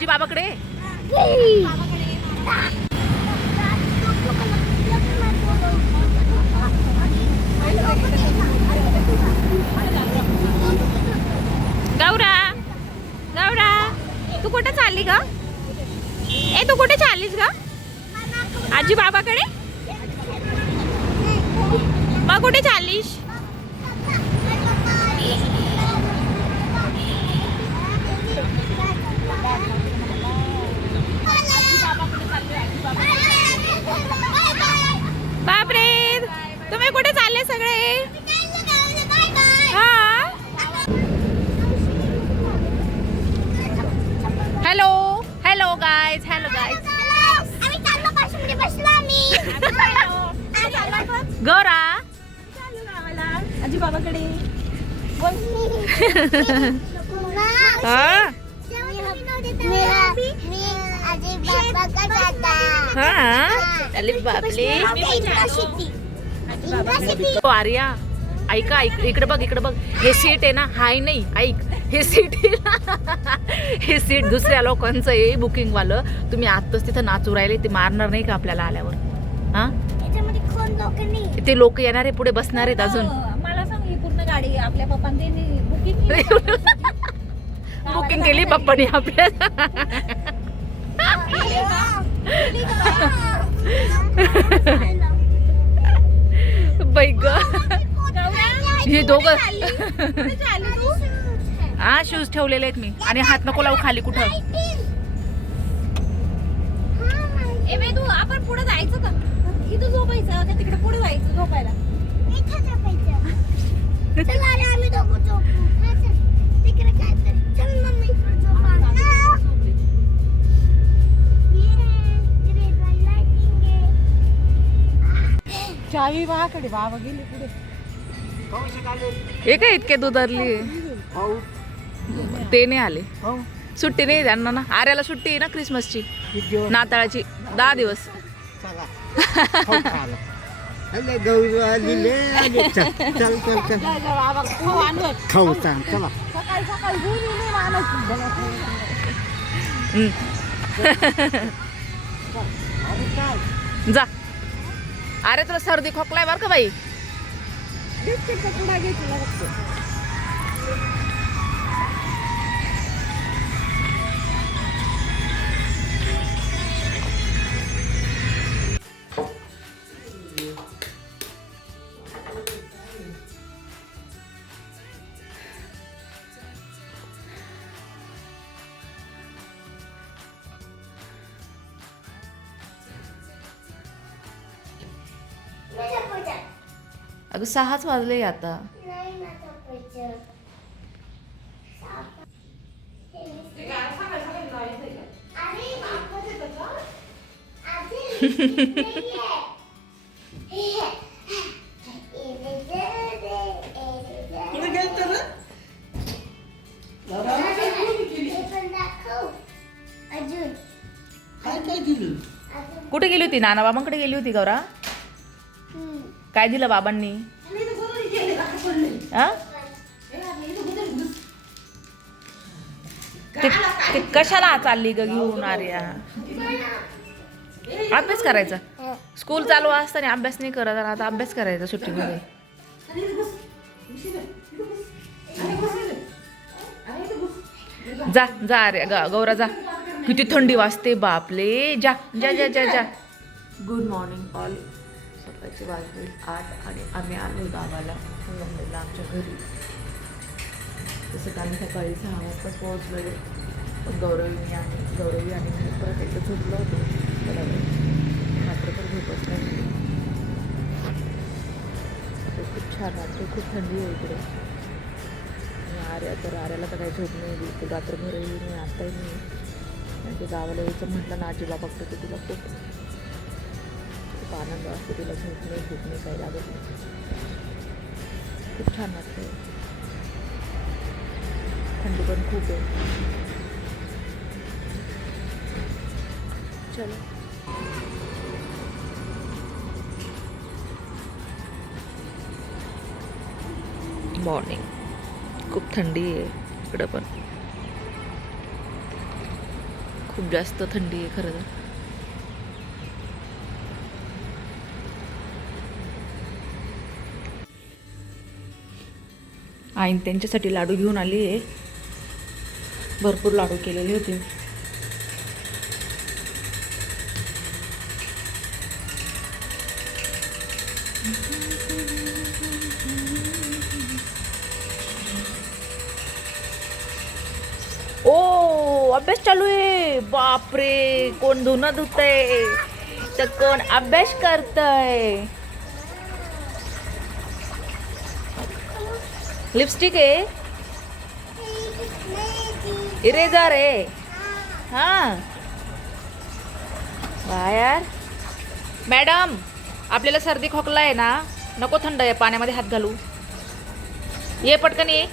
आजी बाबाकडे. गौरा गौरा तू कुठे चालली ग? ए तू कुठे चाललीस ग? आजी बाबाकडे. मग कुठे चाललीस? बापरे तुम्ही कुठे चालले सगळे? हा hello hello guys. Hello guys. Gaura आजी बाबाकडे. आर्या ऐका इकडे बघ इकडे बघ. हे सीट आहे ना हाय नाही ऐक. हे सीट हे सीट दुसऱ्या लोकांचं आहे बुकिंग वालं. तुम्ही आत्ताच तिथं नाचू राहिले ते मारणार नाही का आपल्याला आल्यावर? हा ते लोक येणार आहे पुढे बसणार आहेत अजून. मला सांग ही पूर्ण गाडी आपल्या पप्पांनी बुकिंग केली पप्पानी आपल्या. बाई ग हे दोघं हा शूज ठेवलेले आहेत मी. आणि हात नको लावू खाली कुठं. तू आपण पुढे जायचं का? इथं झोपायचं तिकडे पुढे जायचं झोपायला. चावी बाबाकडे. बाबा गेले पुढे. हे काय इतके दुधारली ते नाही आले. सुट्टी नाही त्यांना ना. आर्याला सुट्टी आहे ना क्रिसमसची नाताळाची 10 दिवस. जा अरे तुला सर्दी खोकलाय बर का बाई. अगं 6च वाजले आता. कुठे गेली होती? नाना बाबांकडे गेली होती गौरा. काय दिलं बाबांनी? ते कशाला चालली ग घेऊन आर्या? अभ्यास करायचा. स्कूल चालू असताना अभ्यास नाही करत. आता अभ्यास करायचा सुट्टीमध्ये. जा जा आर्या गौरा जा. किती थंडी वाजते बापले. जा जा जा जा जा. Good morning all. सकाळची वाजले 8 आणि आम्ही आलो गावाला मुंबईला आमच्या घरी. तसं काल सकाळी 6 वाजताच पोहोचलो. गौरवी आणि मी परत एकदा झोपलो होतो. मात्र तर झोपच नाही. खूप छान वाटते. खूप थंडी आहे इकडे. आर्याला तर काही झोप नाही. बिलकुल रात्रभरही नाही आताही नाही. आणि ते गावाला यायचं म्हटलं ना आजी बाबाकडे तर तिला खूप आनंद असतो. तिला झोप नाही काही लागत नाही. खूप छान वाटते. थंडी पण खूप आहे. चलो मॉर्निंग. खूप थंडी आहे इकडं पण. खूप जास्त थंडी आहे खरं तर. आईन त्यांच्यासाठी लाडू घेऊन आली आहे. भरपूर लाडू केलेले होते. ओ अभ्यास चालू आहे. बापरे, कोण धुणं धुतय तर कोण अभ्यास करतय. लिपस्टिक आहे, इरेजर आहे. हा बाहेर मॅडम, आपल्याला सर्दी खोकला आहे ना, नको थंड आहे पाण्यामध्ये हात घालू. ये पटकन ये.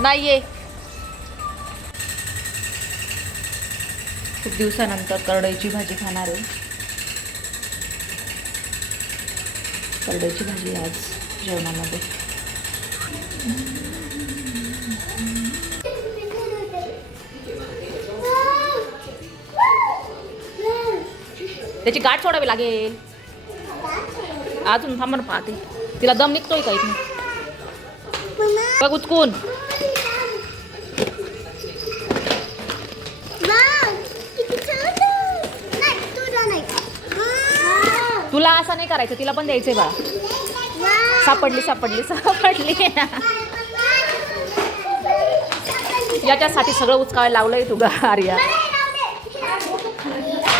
नाही ये. खूप दिवसानंतर करडईची भाजी खाणार आहे. करडईची भाजी आज जेवणामध्ये. त्याची गाठ सोडावी लागेल. अजून थांबून पाहते. तिला दम निघतोय का इथून बघ उचकून. तुला असं नाही करायचं, तिला पण द्यायचंय बा. सापडली सापडली सापडली. याच्यासाठी सगळं उचकायला लावलंय तू गा आर्या.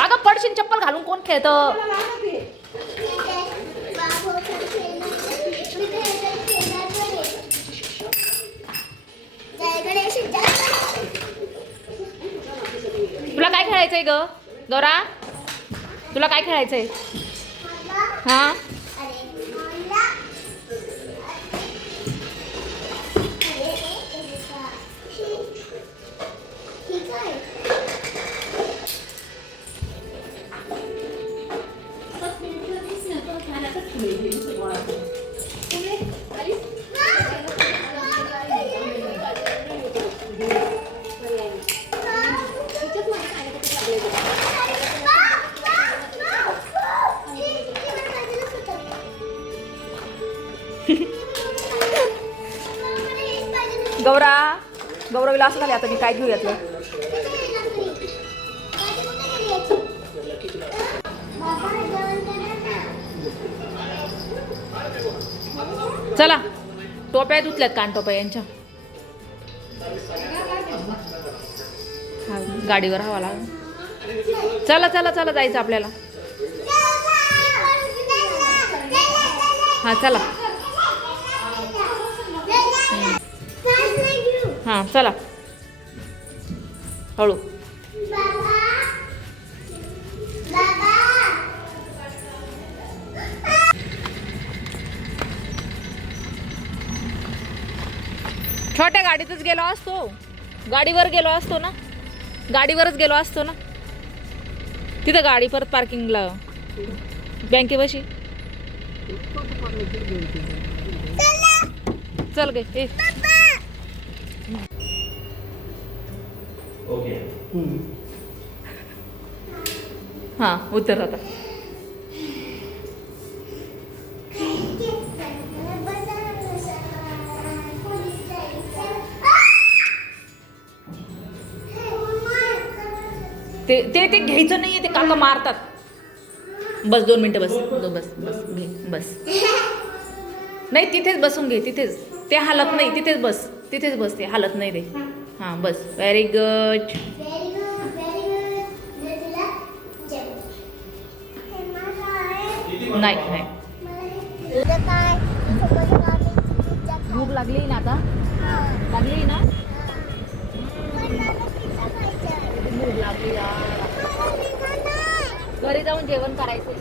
अगं पडशील, चप्पल घालून कोण खेळतं. तुला काय खेळायचंय ग गौरा? तुला काय खेळायचंय? हा गौरा, गौरवीला असं झालं आता मी काय घेऊ यातलं. चला, टोप्या धुतल्यात कान टोप्या यांच्या. गाडीवर हवा लागेल. चला चला चला जायचं आपल्याला. हा चला. हा चला हळू. छोट्या गाडीतच गेलो असतो. गाडीवर गेलो असतो ना. गाडीवरच गेलो असतो ना. तिथं गाडी परत पार्किंगला बँकेपाशी. चल गे. ए हाँ उतर आता. ते ते ते घ्यायचं नाहीये, ते काका मारतात. बस 2 मिनिटं बस. बस बस घे बस. नाही तिथेच बसून घे. तिथेच. ते हालत नाही. तिथेच बस. तिथेच बस. ते हालत नाही ते. हां बस. Very good. नाही नाही. भूक लागली ना आता. लागली ना. भूक लागली यार. घरी जाऊन जेवण करायचं.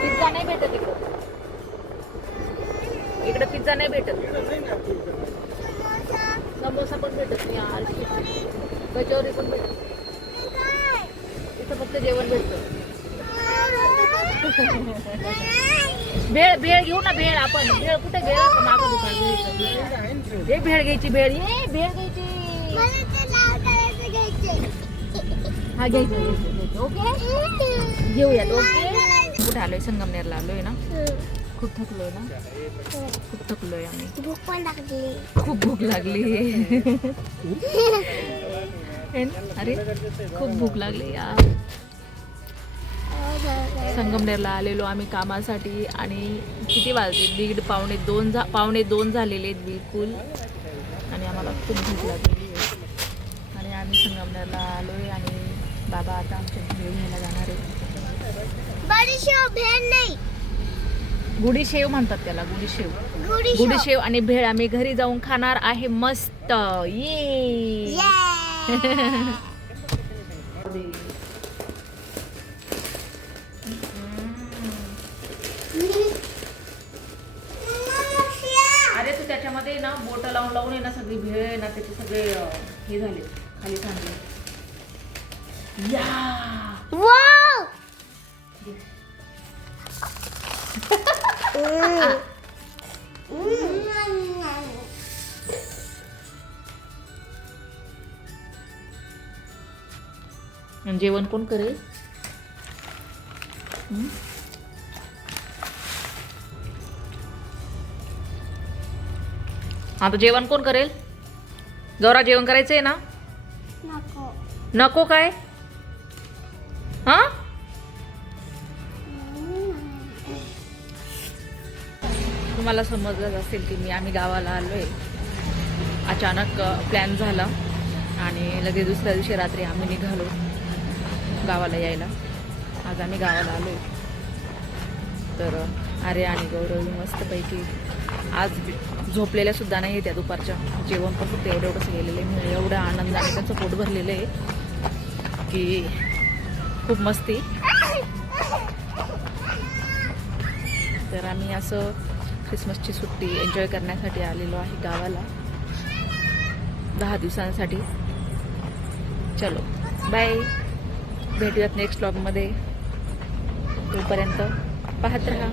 पिझ्झा नाही भेटत इकडं. इकडं पिझ्झा नाही भेटत. समोसा पण भेटत नाही यार. कचोरी पण भेटत. इथं फक्त जेवण भेटतं. भेळ भेळ घेऊ ना. भेळ आपण भेळ कुठे गेला मागं दुकान. हे भेळ घ्यायची. भेळ ये भेळ घ्यायची. हा घ्यायचं ओके घेऊयात ओके. कुठे आलोय? संगमनेरला आलोय ना. खूप थकलोय ना. खूप थकलोय आम्ही. भूक पण लागली. खूप भूक लागली. अरे खूप भूक लागली यार. संगमनेरला आलेलो आम्ही कामासाठी आणि किती वाजले? 1:30 पावणे 2 झालेले आहेत बिलकुल. आणि आम्हाला खूप भूक लागलेली आहे आणि आम्ही संगमनेरला आलोय आणि बाबा आता आमच्या भेळ घ्यायला जाणार आहे. बडीशेव भेळ नाही, गुडीशेव म्हणतात त्याला. गुडीशेव आणि भेळ आम्ही घरी जाऊन खाणार आहे मस्त. ये अरे तू त्याच्यामध्ये ना बोट लावून आहे ना सगळी भेळ आहे ना त्याचे सगळे हे झाले खाली सांडले. या वाव. जेवण कोण करेल? आता जेवण कोण करेल? गौरा जेवण करायचंय ना. नको. नको काय? हा तुम्हाला समजलंच असेल की आम्ही गावाला आलोय. अचानक प्लॅन झाला आणि लगेच दुसऱ्या दिवशी रात्री आम्ही निघालो गावाला यायला. आज आम्ही गावाला आलोय. तर आर्या आणि गौरव मस्तपैकी आज झोपलेल्या सुद्धा नाही त्या दुपारच्या. जेवण पण फक्त एवढं गेलेलं आहे. म्हणजे एवढ्या आनंदाने त्यांचं पोट भरलेलं आहे की खूप मस्ती. तर आम्ही असं क्रिसमसची सुट्टी एन्जॉय करण्यासाठी आलेलो आहे गावाला 10 दिवसांसाठी. चलो बाय, भेटूयात नेक्स्ट व्लॉगमध्ये. तोपर्यंत पाहत राहा.